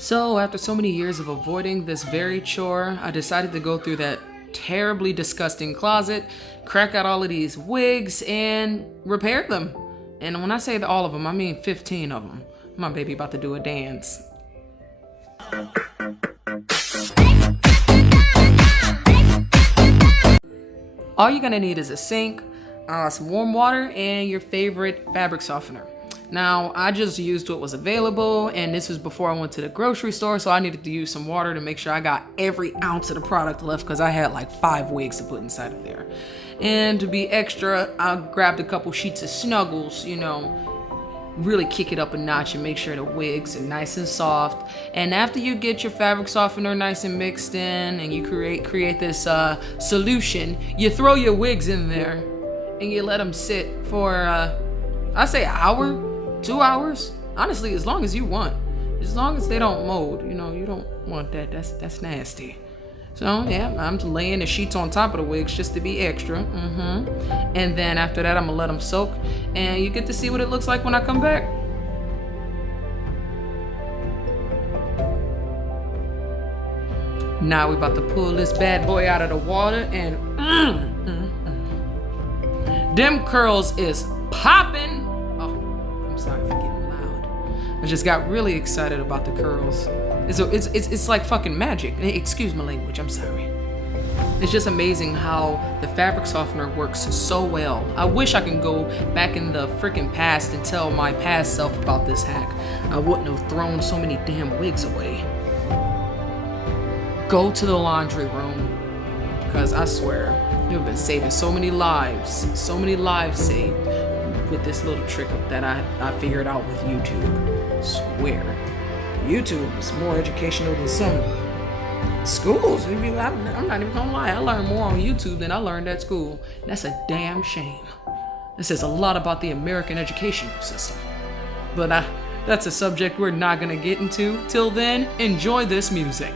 So, after so many years of avoiding this very chore, I decided to go through that terribly disgusting closet, crack out all of these wigs, and repair them. And when I say all of them, I mean 15 of them. My baby about to do a dance. All you're gonna need is a sink, some warm water, and your favorite fabric softener. Now, I just used what was available, and this was before I went to the grocery store, so I needed to use some water to make sure I got every ounce of the product left, because I had like 5 wigs to put inside of there. And to be extra, I grabbed a couple sheets of Snuggles, really kick it up a notch and make sure the wigs are nice and soft. And after you get your fabric softener nice and mixed in, and you create this solution, you throw your wigs in there, and you let them sit for, I say an hour, 2 hours, honestly, as long as you want. As long as they don't mold, you don't want that. That's nasty. So yeah, I'm laying the sheets on top of the wigs just to be extra. And then after that, I'm gonna let them soak, and you get to see what it looks like when I come back. Now we about to pull this bad boy out of the water, and them curls is popping. Sorry for getting loud. I just got really excited about the curls. It's like fucking magic. Excuse my language, I'm sorry. It's just amazing how the fabric softener works so well. I wish I could go back in the freaking past and tell my past self about this hack. I wouldn't have thrown so many damn wigs away. Go to the laundry room, because I swear, you've been saving so many lives saved with this little trick that I figured out with YouTube. Swear. YouTube is more educational than some schools. I'm not even gonna lie, I learned more on YouTube than I learned at school. That's a damn shame. This says a lot about the American education system. But that's a subject we're not gonna get into. Till then, enjoy this music.